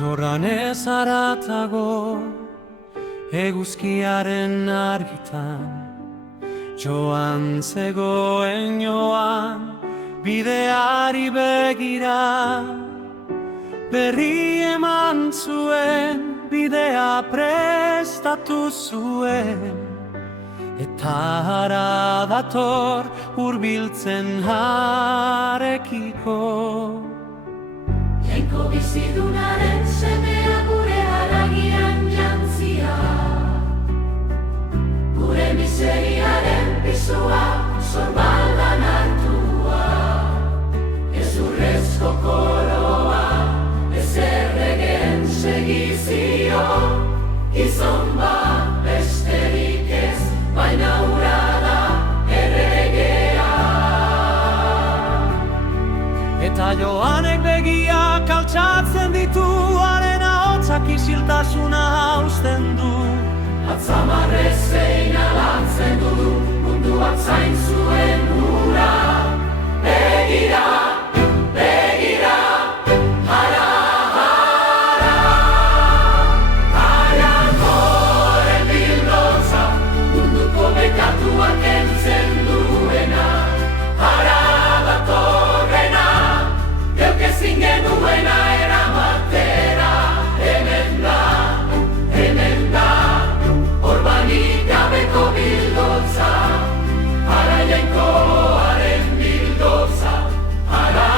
Jorran ez haratago, eguzkiaren argitan, joan zegoen joan, bideari begira, berri eman zuen, bidea prestatu zuen, eta hara dator hurbiltzen harekiko. Jainko bizidunaren semea gure haragian jantzia, gure miseriaren pisua sorbaldan hartua, ez urrezko koroa, ez erregen segizio, gizon bat besterik ez, baina hura da erregea. Eta Joanek begiak altxatzen ditu, haren ahotsak isiltasuna hausten du. Atzamarrez zein alantzen du, munduak zain zuen hura. Begira, begira, hara, hara, harakoren bildotza, munduko bekatuak entzen duena. Hara datorrena, geuk ezin genuena eramatera. Hemen da, orbanik gabeko bildotza, hara jainkoaren bildotza, hara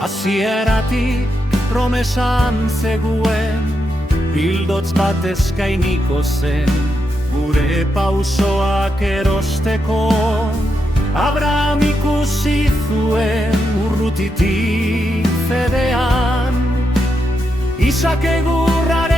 Hasieratik promesan zegoen, bildotz bat eskainiko zen, gure pausoak erosteko. Abraham ikusi zuen urrutitik fedean, Isak egurrari